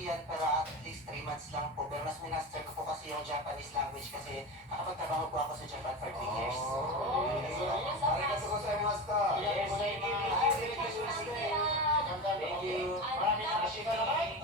Korean pero at least 3 months lang po. Pero mas minaster ko po kasi yung Japanese language kasi nakapagtrabaho po ako sa Japan for 3 years. Arigatou gozaimashita. Yes, thank you. Thank you. Maraming appreciate ka naman.